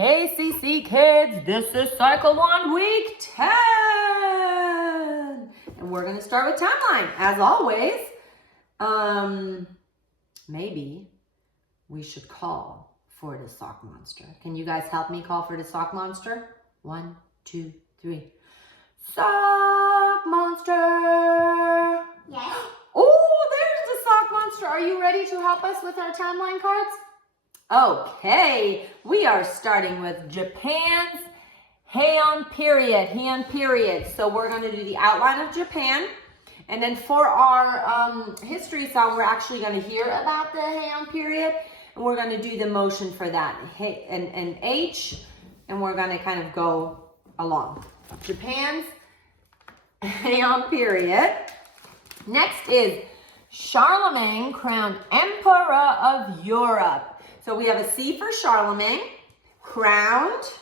Hey CC kids, this is Cycle 1 Week 10. And we're going to start with timeline. As always, maybe we should call for the sock monster. Can you guys help me call for the sock monster? 1, 2, 3. Sock monster. Yes. Oh, there's the sock monster. Are you ready to help us with our timeline cards? Okay, we are starting with Japan's Heian period. So we're going to do the outline of Japan. And then for our history song, we're actually going to hear about the Heian period. And we're going to do the motion for that. And H. And we're going to kind of go along. Japan's Heian period. Next is Charlemagne crowned Emperor of Europe. So we have a C for Charlemagne, crowned.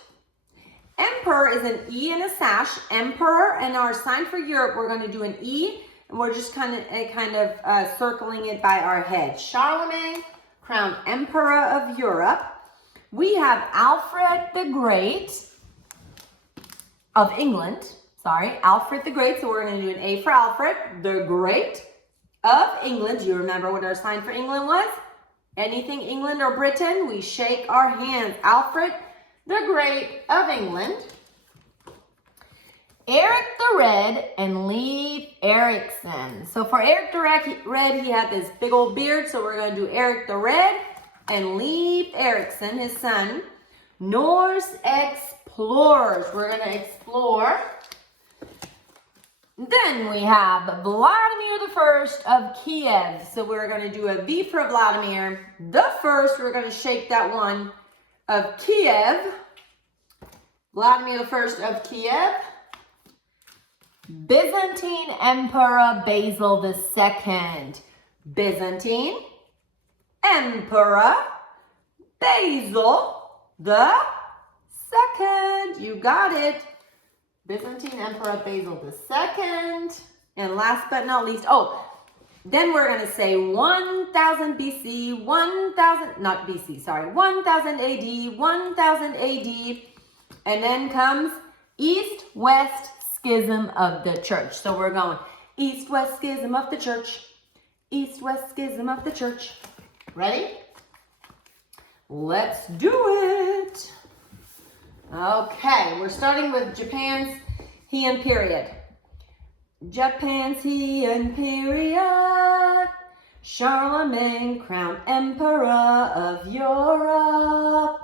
Emperor is an E and a sash. Emperor, and our sign for Europe, we're going to do an E, and we're just kind of circling it by our head. Charlemagne, crowned Emperor of Europe. We have Alfred the Great of England. Alfred the Great. So we're going to do an A for Alfred the Great of England. Do you remember what our sign for England was? Anything England or Britain, we shake our hands. Alfred the Great of England. Eric the Red and Leif Erikson. So for Eric the Red, he had this big old beard. So we're going to do Eric the Red and Leif Erikson, his son. Norse explorers. We're going to explore. Then we have Vladimir I of Kiev. So we're going to do a V for Vladimir. The first, we're going to shake that one of Kiev. Vladimir I of Kiev. Byzantine Emperor Basil II. Byzantine Emperor Basil II. You got it. Byzantine Emperor Basil II. And last but not least, then we're going to say 1000 BC, 1000 AD, 1000 AD. And then comes East-West Schism of the Church. So we're going East-West Schism of the Church, East-West Schism of the Church. Ready? Let's do it. Okay, we're starting with Japan's Heian period. Japan's Heian period. Charlemagne crowned Emperor of Europe.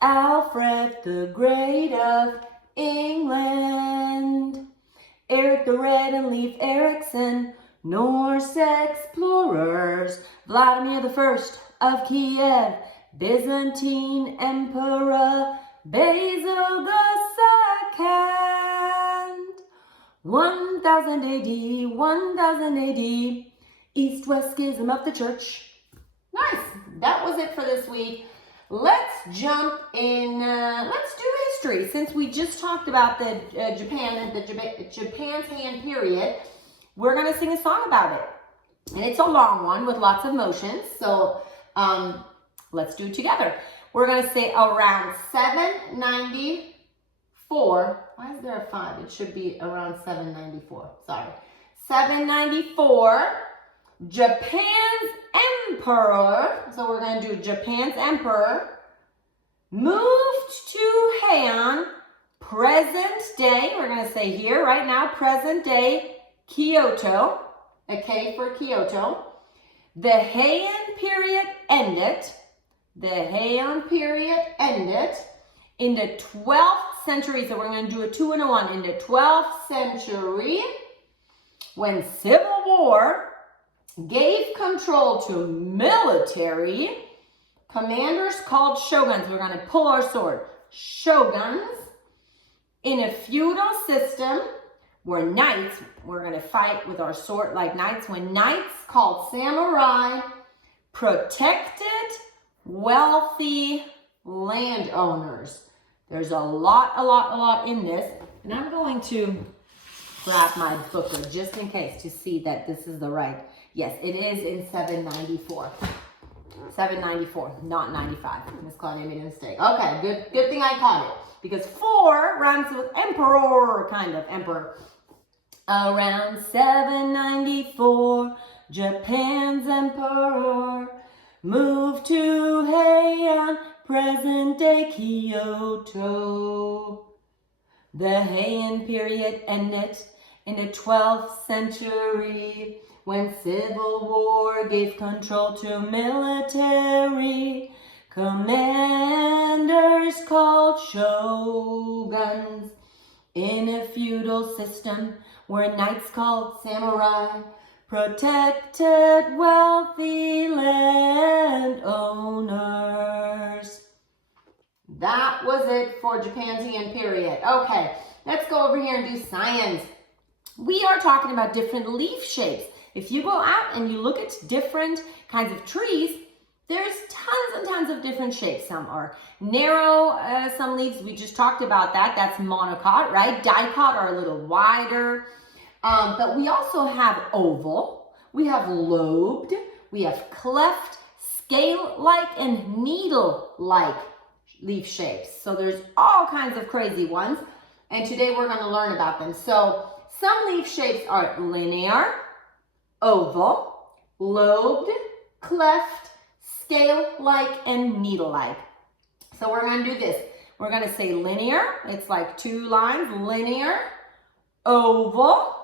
Alfred the Great of England. Eric the Red and Leif Erikson, Norse explorers. Vladimir I of Kiev, Byzantine Emperor Basil II, 1000 AD, 1000 AD, East-West Schism of the Church. Nice. That was it for this week. Let's jump in, let's do history. Since we just talked about the Japan's Heian period, we're going to sing a song about it. And it's a long one with lots of motions. So let's do it together. We're going to say around 794. Why is there a 5? It should be around 794. Sorry. 794. Japan's emperor. So we're going to do Japan's emperor. Moved to Heian. Present day. We're going to say here right now. Present day. Kyoto. A K for Kyoto. The Heian period ended. The Heian period ended in the 12th century. So we're going to do a 2 and a 1. In the 12th century, when civil war gave control to military commanders called shoguns. We're going to pull our sword. Shoguns. In a feudal system where knights, we're going to fight with our sword like knights. When knights called samurai protected wealthy landowners. There's a lot in this. And I'm going to grab my booklet just in case to see that this is the right. Yes, it is in 794. 794, not 95. Miss Claudia made a mistake. Okay, good thing I caught it. Because 4 rhymes with emperor, kind of, emperor. Around 794, Japan's emperor moved to Heian, present-day Kyoto. The Heian period ended in the 12th century when civil war gave control to military commanders called shoguns. In a feudal system where knights called samurai protected wealthy landowners. That was it for Japan's Heian period. Okay, let's go over here and do science. We are talking about different leaf shapes. If you go out and you look at different kinds of trees, there's tons and tons of different shapes. Some are narrow, some leaves, we just talked about that. That's monocot, right? Dicot are a little wider. But we also have oval, we have lobed, we have cleft, scale-like, and needle-like leaf shapes. So there's all kinds of crazy ones. And today we're going to learn about them. So some leaf shapes are linear, oval, lobed, cleft, scale-like, and needle-like. So we're going to do this. We're going to say linear. It's like 2 lines. Linear, oval,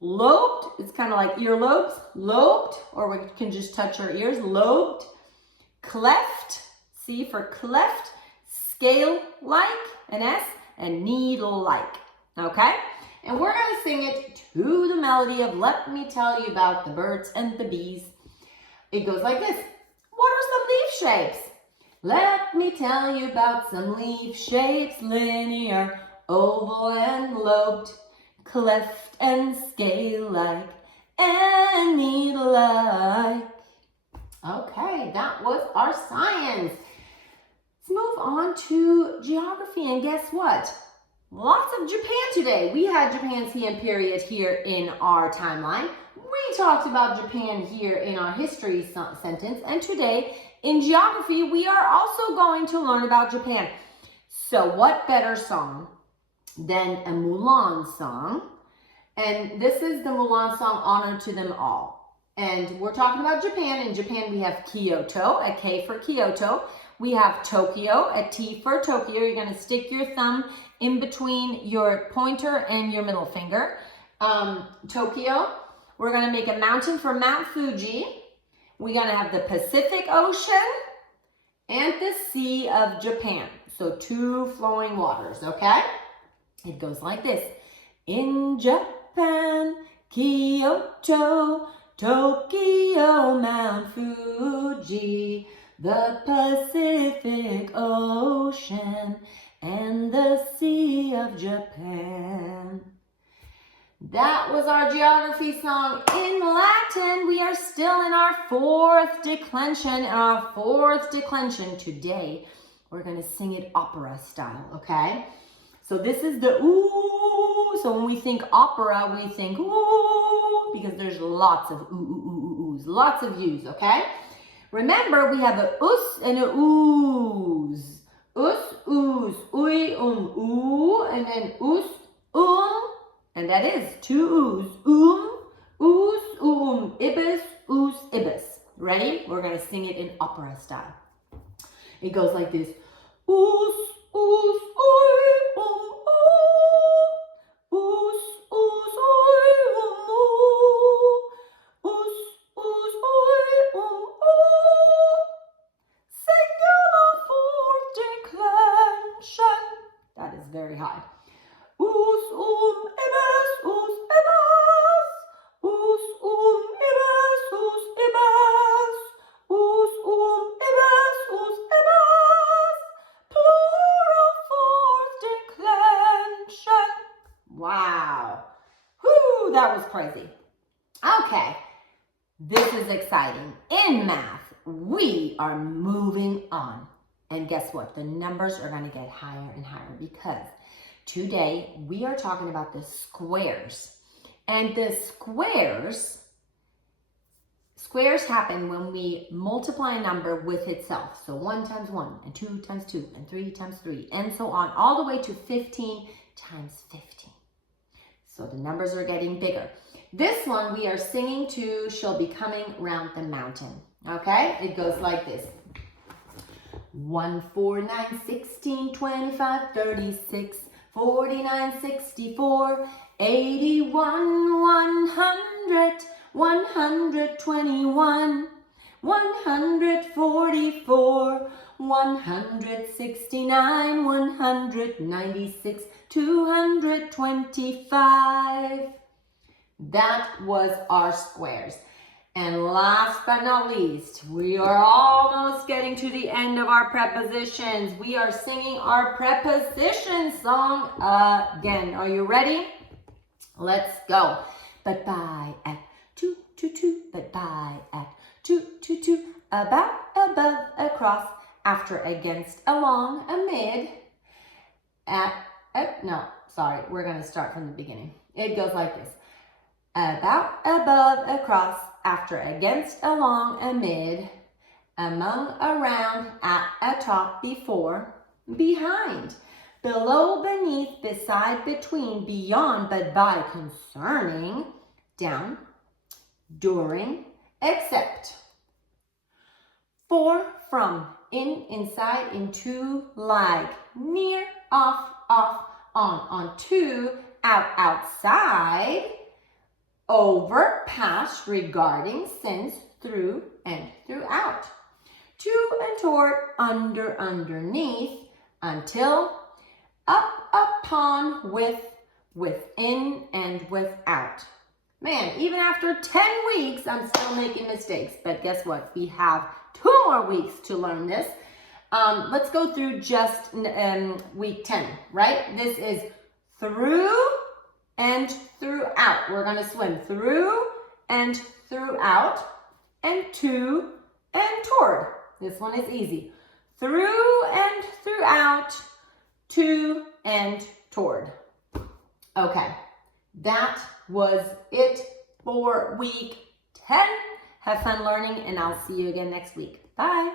lobed. It's kind of like earlobes. Lobed, or we can just touch our ears. Lobed, cleft. C for cleft, scale-like, an S, and needle-like. Okay? And we're going to sing it to the melody of Let Me Tell You About the Birds and the Bees. It goes like this. What are some leaf shapes? Let me tell you about some leaf shapes. Linear, oval, and lobed, cleft and scale-like, and needle-like. Okay, that was our science. Let's move on to geography, and guess what? Lots of Japan today. We had Japan's Heian period here in our timeline. We talked about Japan here in our history sentence, and today in geography we are also going to learn about Japan. So what better song than a Mulan song? And this is the Mulan song, Honor to Them All. And we're talking about Japan. In Japan we have Kyoto, a K for Kyoto. We have Tokyo, a T for Tokyo. You're going to stick your thumb in between your pointer and your middle finger. Tokyo. We're going to make a mountain for Mount Fuji. We're going to have the Pacific Ocean and the Sea of Japan. So 2 flowing waters, okay? It goes like this. In Japan, Kyoto, Tokyo, Mount Fuji, the Pacific Ocean, and the Sea of Japan. That was our geography song in Latin. We are still in our 4th declension. And our 4th declension today, we're going to sing it opera style, okay? So this is the ooh. So when we think opera, we think ooh, because there's lots of oohs, lots of U's, okay? Remember, we have a us and a ooze. Us, ooze, ui, ooh, and then us, and that is 2 oohs. Oos, ibis, oos, ibis. Ready? We're going to sing it in opera style. It goes like this. Oos, oos, ui, ooh. Oos, oos, ui, ooh. Oos, oos, ui, ooh. Singular 4th declension. That is very high. Us, ibis, us, ibis. Us, ibis, us, ibis. Us, ibis, us, ibis. Plural 4th declension. Wow. Whew, that was crazy. Okay. This is exciting. In math, we are moving on. And guess what? The numbers are going to get higher and higher because today we are talking about the squares. And the squares Squares happen when we multiply a number with itself. So 1 times 1, and 2 times 2, and 3 times 3, and so on, all the way to 15 times 15. So the numbers are getting bigger. This one we are singing to She'll Be Coming Round the Mountain. Okay? It goes like this. 1, 4, 9, 16, 25, 36, 49, 64, 81, 100, 121, 144, 169, 196, 225. That was our squares. And last but not least, we are almost getting to the end of our prepositions. We are singing our preposition song again. Are you ready? Let's go. But by, at, to, but by, at, to, about, above, across, after, against, along, amid, we're going to start from the beginning. It goes like this. About, above, across, after, against, along, amid, among, around, at, atop, before, behind, below, beneath, beside, between, beyond, but by, concerning, down, during, except, for, from, in, inside, into, like, near, off, on, to, out, outside, over, past, regarding, since, through, and throughout, to and toward, under, underneath, until, up, upon, with, within, and without. Man, even after 10 weeks, I'm still making mistakes. But guess what? We have 2 more weeks to learn this. Let's go through just week 10, right? This is through and throughout. We're going to swim through and throughout, and to and toward. This one is easy. Through and throughout, to and toward. Okay, that was it for week 10. Have fun learning, and I'll see you again next week. Bye.